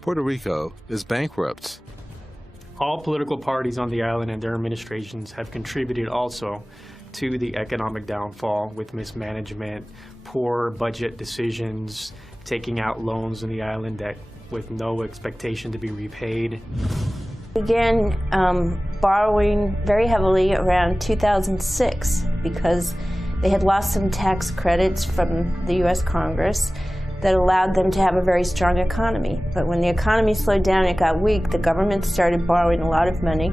Puerto Rico is bankrupt. All political parties on the island and their administrations have contributed also to the economic downfall with mismanagement, poor budget decisions, taking out loans on the island that with no expectation to be repaid. Began borrowing very heavily around 2006 because they had lost some tax credits from the U.S. Congress that allowed them to have a very strong economy. But when the economy slowed down and it got weak, the government started borrowing a lot of money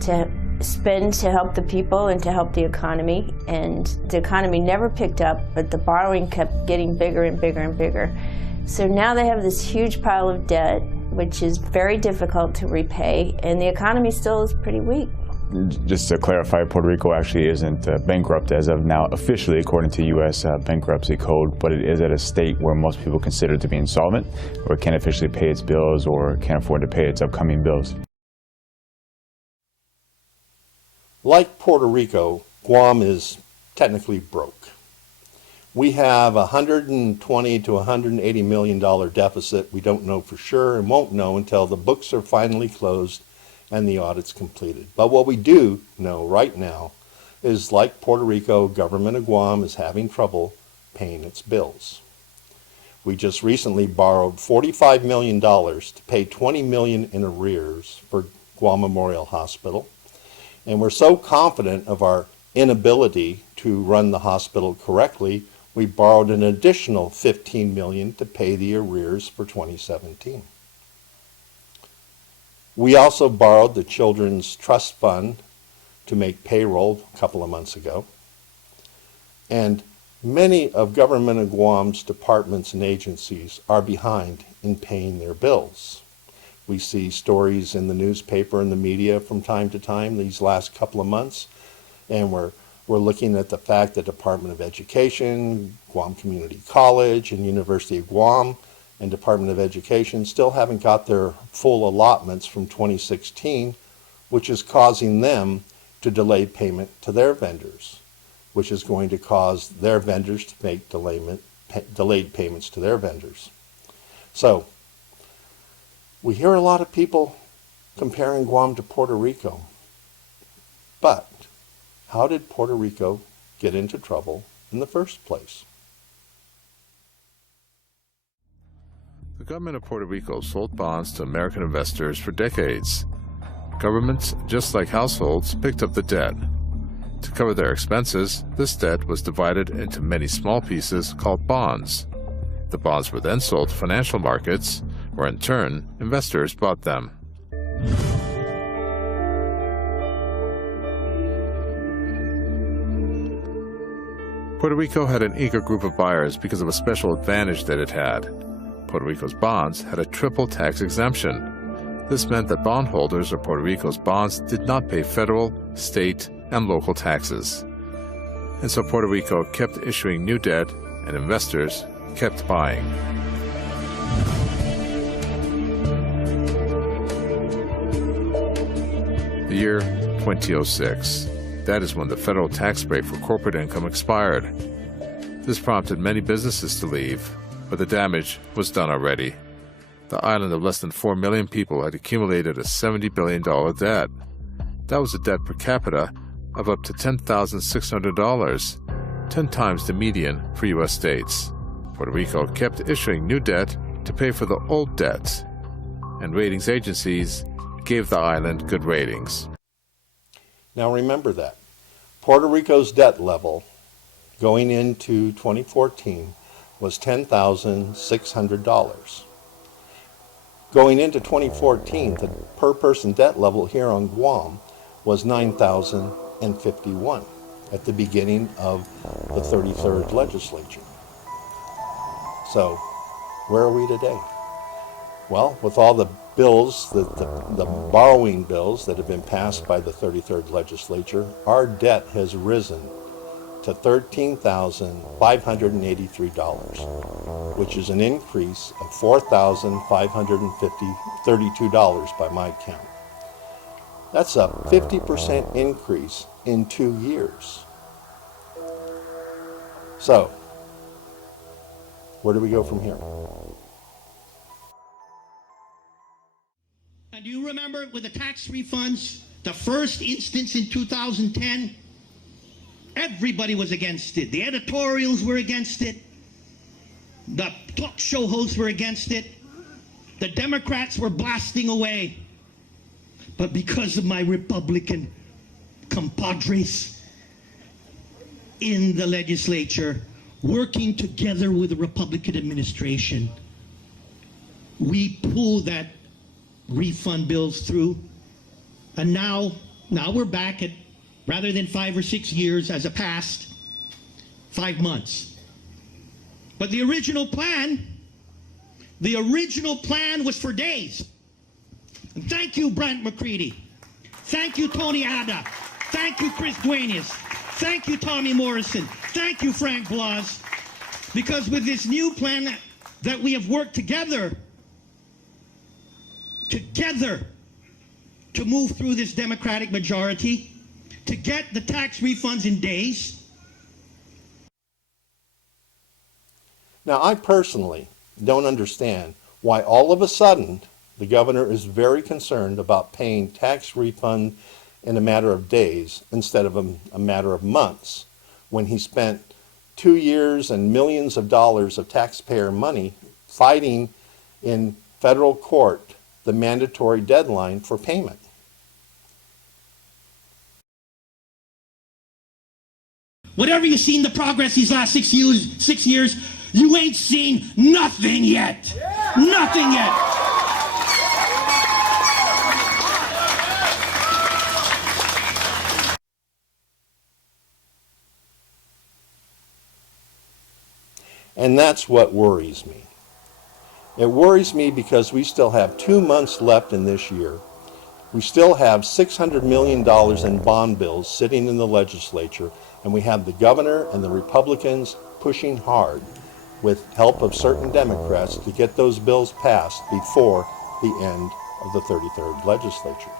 to spend to help the people and to help the economy. And the economy never picked up, but the borrowing kept getting bigger and bigger and bigger. So now they have this huge pile of debt, which is very difficult to repay, and the economy still is pretty weak. Just to clarify, Puerto Rico actually isn't bankrupt as of now officially according to U.S. Bankruptcy Code, but it is at a state where most people consider it to be insolvent, or can't officially pay its bills or can't afford to pay its upcoming bills. Like Puerto Rico, Guam is technically broke. We have a $120 to $180 million deficit. We don't know for sure and won't know until the books are finally closed and the audit's completed. But what we do know right now is, like Puerto Rico, government of Guam is having trouble paying its bills. We just recently borrowed $45 million to pay $20 million in arrears for Guam Memorial Hospital. And we're so confident of our inability to run the hospital correctly, we borrowed an additional $15 million to pay the arrears for 2017. We also borrowed the Children's Trust Fund to make payroll a couple of months ago. And many of government of Guam's departments and agencies are behind in paying their bills. We see stories in the newspaper and the media from time to time these last couple of months, and we're looking at the fact that Department of Education, Guam Community College, and University of Guam and Department of Education still haven't got their full allotments from 2016, which is causing them to delay payment to their vendors, which is going to cause their vendors to make delayed payments to their vendors. So we hear a lot of people comparing Guam to Puerto Rico, but how did Puerto Rico get into trouble in the first place? The government of Puerto Rico sold bonds to American investors for decades. Governments, just like households, picked up the debt. To cover their expenses, this debt was divided into many small pieces called bonds. The bonds were then sold to financial markets, where in turn, investors bought them. Puerto Rico had an eager group of buyers because of a special advantage that it had. Puerto Rico's bonds had a triple tax exemption. This meant that bondholders of Puerto Rico's bonds did not pay federal, state, and local taxes. And so Puerto Rico kept issuing new debt, and investors kept buying. The year 2006. That is when the federal tax break for corporate income expired. This prompted many businesses to leave, but the damage was done already. The island of less than 4 million people had accumulated a $70 billion debt. That was a debt per capita of up to $10,600, 10 times the median for U.S. states. Puerto Rico kept issuing new debt to pay for the old debt, and ratings agencies gave the island good ratings. Now remember that. Puerto Rico's debt level going into 2014 was $10,600. Going into 2014, the per-person debt level here on Guam was $9,051 at the beginning of the 33rd legislature. So, where are we today? Well, with all the bills, the borrowing bills that have been passed by the 33rd legislature, our debt has risen to $13,583, which is an increase of $4,532 by my count. That's a 50% increase in 2 years. So, where do we go from here? do you remember with the tax refunds, the first instance in 2010? Everybody was against it. The editorials were against it. The talk show hosts were against it. The Democrats were blasting away. But because of my Republican compadres in the legislature, working together with the Republican administration, we pulled that refund bills through. And now we're back at, rather than 5 or 6 years as a past, 5 months. But the original plan was for days. And thank you, Brent McCready. Thank you, Tony Ada. Thank you, Chris Duenas. Thank you, Tommy Morrison. Thank you, Frank Blas. Because with this new plan that we have worked together to move through this Democratic majority, to get the tax refunds in days. Now, I personally don't understand why all of a sudden the governor is very concerned about paying tax refund in a matter of days instead of a matter of months, when he spent 2 years and millions of dollars of taxpayer money fighting in federal court the mandatory deadline for payment. Whatever you've seen the progress these last 6 years, you ain't seen nothing yet. Yeah. Nothing yet. And that's what worries me. It worries me because we still have 2 months left in this year. We still have $600 million in bond bills sitting in the legislature, and we have the governor and the Republicans pushing hard with help of certain Democrats to get those bills passed before the end of the 33rd legislature.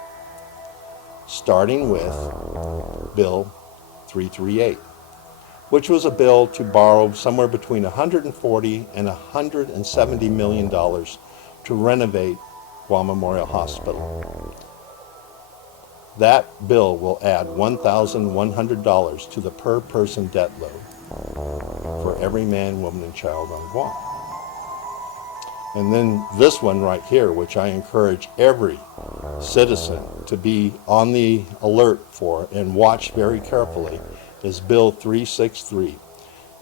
Starting with Bill 338, which was a bill to borrow somewhere between $140 and $170 million to renovate Guam Memorial Hospital. That bill will add $1,100 to the per person debt load for every man, woman, and child on Guam. And then this one right here, which I encourage every citizen to be on the alert for and watch very carefully, is Bill 363.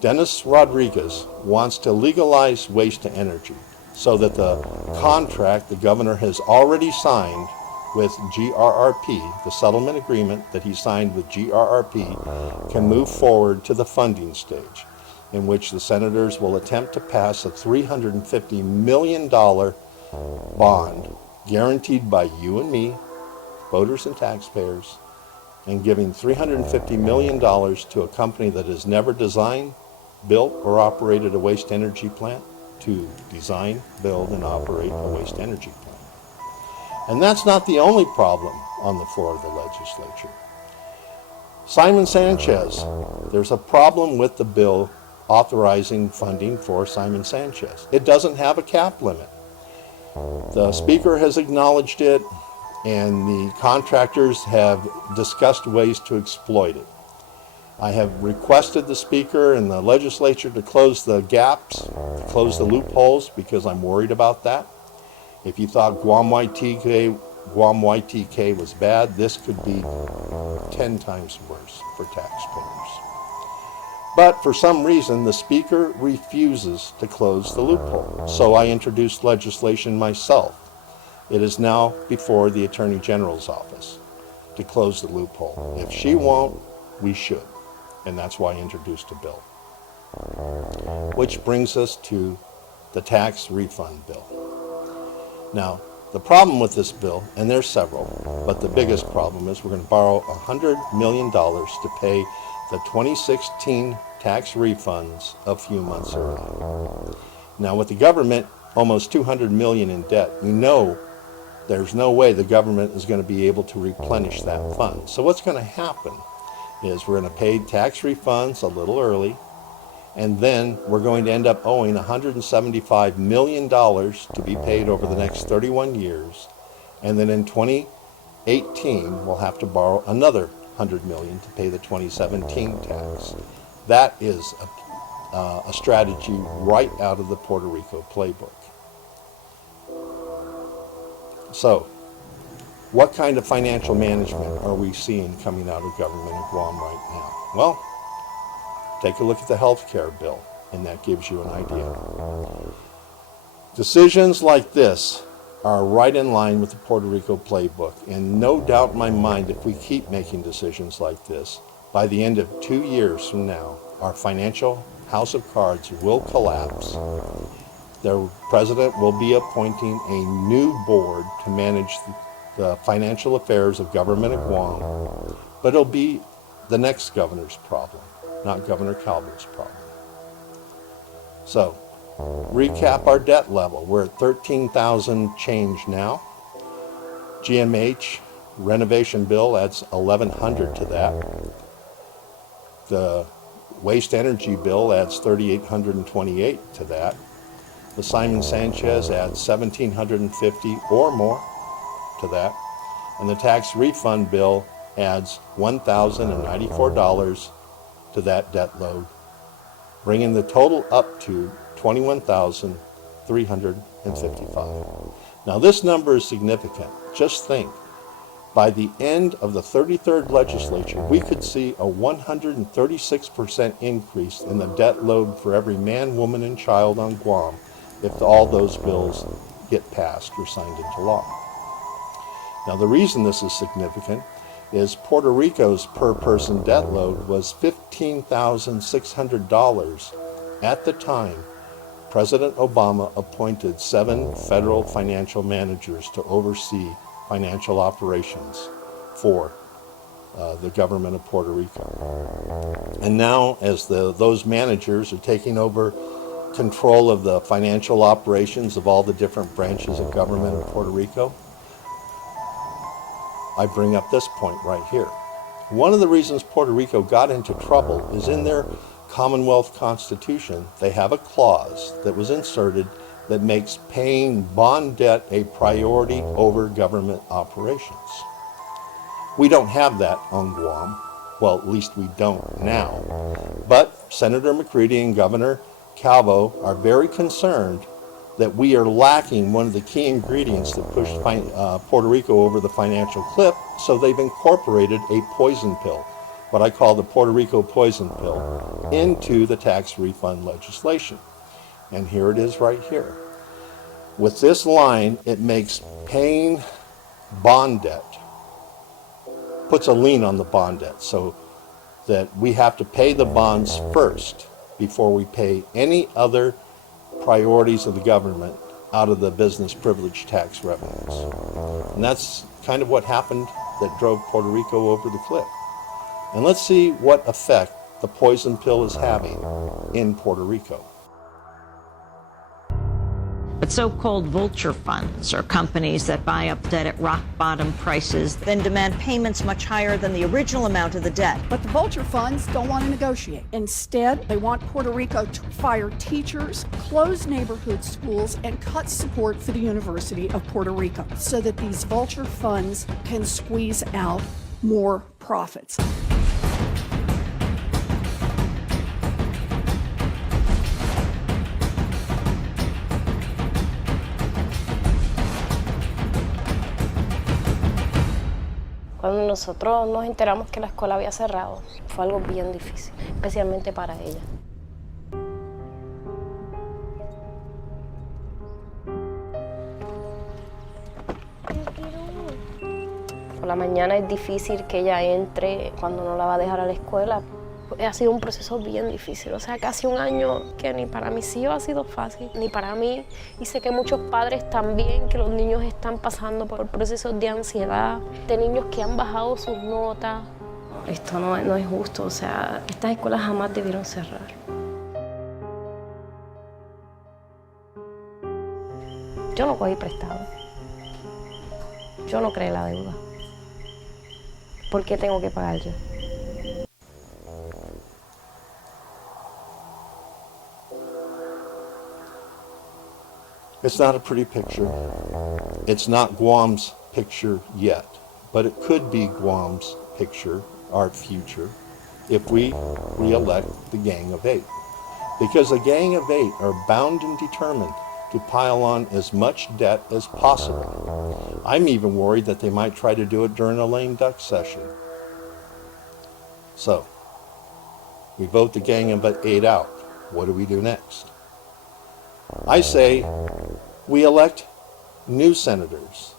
Dennis Rodriguez wants to legalize waste to energy so that the contract the governor has already signed with GRRP, the settlement agreement that he signed with GRRP, can move forward to the funding stage, in which the senators will attempt to pass a $350 million bond guaranteed by you and me, voters and taxpayers, and giving $350 million to a company that has never designed, built, or operated a waste energy plant to design, build, and operate a waste energy plant. And that's not the only problem on the floor of the legislature. Simon Sanchez, there's a problem with the bill authorizing funding for Simon Sanchez. It doesn't have a cap limit. The Speaker has acknowledged it, and the contractors have discussed ways to exploit it. I have requested the Speaker and the legislature to close the gaps, to close the loopholes, because I'm worried about that. If you thought Guam YTK was bad, this could be 10 times worse for taxpayers. But for some reason, the Speaker refuses to close the loophole. So I introduced legislation myself. It is now before the Attorney General's office to close the loophole. If she won't, we should. And that's why I introduced a bill. Which brings us to the tax refund bill. Now, the problem with this bill, and there's several, but the biggest problem is we're going to borrow $100 million to pay the 2016 tax refunds a few months early. Now, with the government almost $200 million in debt, we know there's no way the government is going to be able to replenish that fund. So what's going to happen is we're going to pay tax refunds a little early, and then we're going to end up owing $175 million to be paid over the next 31 years, And then in 2018, we'll have to borrow another $100 million to pay the 2017 tax. That is a strategy right out of the Puerto Rico Playbook. So, what kind of financial management are we seeing coming out of government in Guam right now? Well, take a look at the health care bill, and that gives you an idea. Decisions like this are right in line with the Puerto Rico Playbook, and no doubt in my mind, if we keep making decisions like this, by the end of 2 years from now, our financial house of cards will collapse. The president will be appointing a new board to manage the financial affairs of government of Guam, but it'll be the next governor's problem, not Governor Calvert's problem. So, recap our debt level. We're at 13,000 change now. GMH renovation bill adds 1,100 to that. The waste energy bill adds 3,828 to that. The Simon Sanchez adds 1,750 or more to that. And the tax refund bill adds $1,094 to that debt load, bringing the total up to $21,355. Now this number is significant. Just think, by the end of the 33rd legislature, we could see a 136% increase in the debt load for every man, woman, and child on Guam if all those bills get passed or signed into law. Now the reason this is significant is Puerto Rico's per person debt load was $15,600 at the time President Obama appointed 7 federal financial managers to oversee financial operations for the government of Puerto Rico. And now, as those managers are taking over control of the financial operations of all the different branches of government in Puerto Rico, I bring up this point right here. One of the reasons Puerto Rico got into trouble is in their Commonwealth Constitution, they have a clause that was inserted that makes paying bond debt a priority over government operations. We don't have that on Guam. Well, at least we don't now. But Senator McCready and Governor Calvo are very concerned that we are lacking one of the key ingredients that pushed Puerto Rico over the financial cliff, so they've incorporated a poison pill, what I call the Puerto Rico poison pill, into the tax refund legislation. And here it is right here. With this line, it makes paying bond debt, puts a lien on the bond debt, so that we have to pay the bonds first before we pay any other priorities of the government out of the business privilege tax revenues. And that's kind of what happened that drove Puerto Rico over the cliff. And let's see what effect the poison pill is having in Puerto Rico. But so-called vulture funds are companies that buy up debt at rock-bottom prices, then demand payments much higher than the original amount of the debt. But the vulture funds don't want to negotiate. Instead, they want Puerto Rico to fire teachers, close neighborhood schools, and cut support for the University of Puerto Rico so that these vulture funds can squeeze out more profits. Cuando nosotros nos enteramos que la escuela había cerrado, fue algo bien difícil, especialmente para ella. Por la mañana es difícil que ella entre cuando no la va a dejar a la escuela. Ha sido un proceso bien difícil, o sea, casi un año que ni para mis hijos ha sido fácil, ni para mí. Y sé que muchos padres también, que los niños están pasando por procesos de ansiedad, de niños que han bajado sus notas. Esto no es justo, o sea, estas escuelas jamás debieron cerrar. Yo no cogí prestado. Yo no creé la deuda. ¿Por qué tengo que pagar yo? It's not a pretty picture. It's not Guam's picture yet, but it could be Guam's picture, our future, if we re-elect the Gang of Eight. Because the Gang of Eight are bound and determined to pile on as much debt as possible. I'm even worried that they might try to do it during a lame duck session. So, we vote the Gang of Eight out. What do we do next? I say we elect new senators.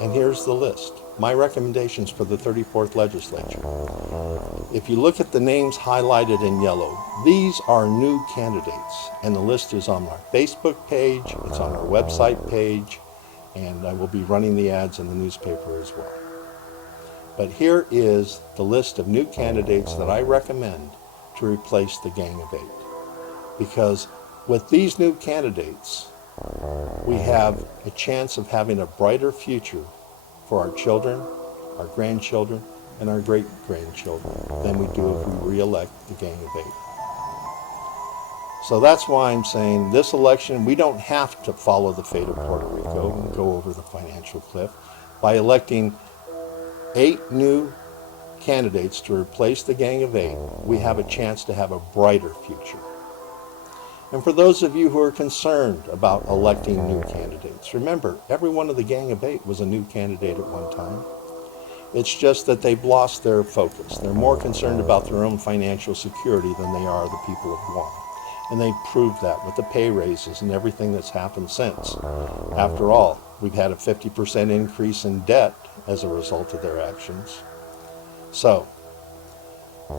And here's the list. My recommendations for the 34th legislature. If you look at the names highlighted in yellow, these are new candidates. And the list is on our Facebook page, it's on our website page, and I will be running the ads in the newspaper as well. But here is the list of new candidates that I recommend to replace the Gang of Eight. Because with these new candidates, we have a chance of having a brighter future for our children, our grandchildren, and our great-grandchildren than we do if we re-elect the Gang of Eight. So that's why I'm saying this election, we don't have to follow the fate of Puerto Rico and go over the financial cliff. By electing 8 new candidates to replace the Gang of Eight, we have a chance to have a brighter future. And for those of you who are concerned about electing new candidates, remember, every one of the Gang of Eight was a new candidate at one time. It's just that they've lost their focus. They're more concerned about their own financial security than they are the people of Guam. And they've proved that with the pay raises and everything that's happened since. After all, we've had a 50% increase in debt as a result of their actions. So,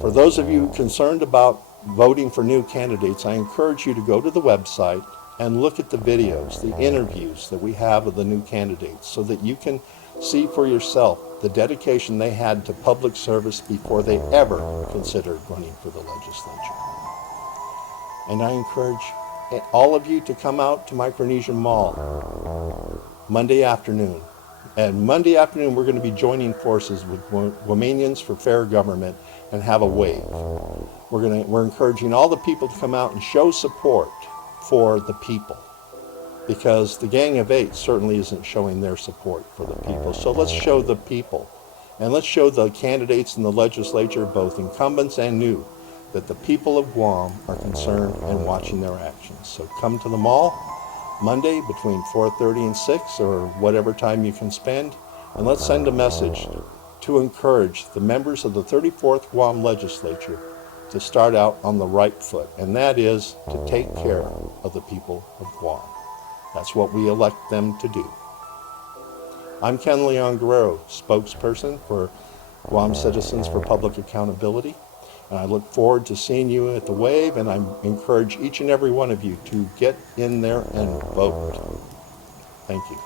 for those of you concerned about voting for new candidates, I encourage you to go to the website and look at the videos, the interviews that we have of the new candidates, so that you can see for yourself the dedication they had to public service before they ever considered running for the legislature. And I encourage all of you to come out to Micronesian Mall Monday afternoon. And Monday afternoon, we're going to be joining forces with Guamanians for Fair Government and have a wave. We're encouraging all the people to come out and show support for the people, because the Gang of Eight certainly isn't showing their support for the people. So let's show the people, and let's show the candidates in the legislature, both incumbents and new, that the people of Guam are concerned and watching their actions. So come to the mall Monday between 4:30 and 6, or whatever time you can spend, and let's send a message to encourage the members of the 34th Guam legislature to start out on the right foot, and that is to take care of the people of Guam. That's what we elect them to do. I'm Ken Leon-Guerrero, spokesperson for Guam Citizens for Public Accountability, and I look forward to seeing you at the wave, and I encourage each and every one of you to get in there and vote. Thank you.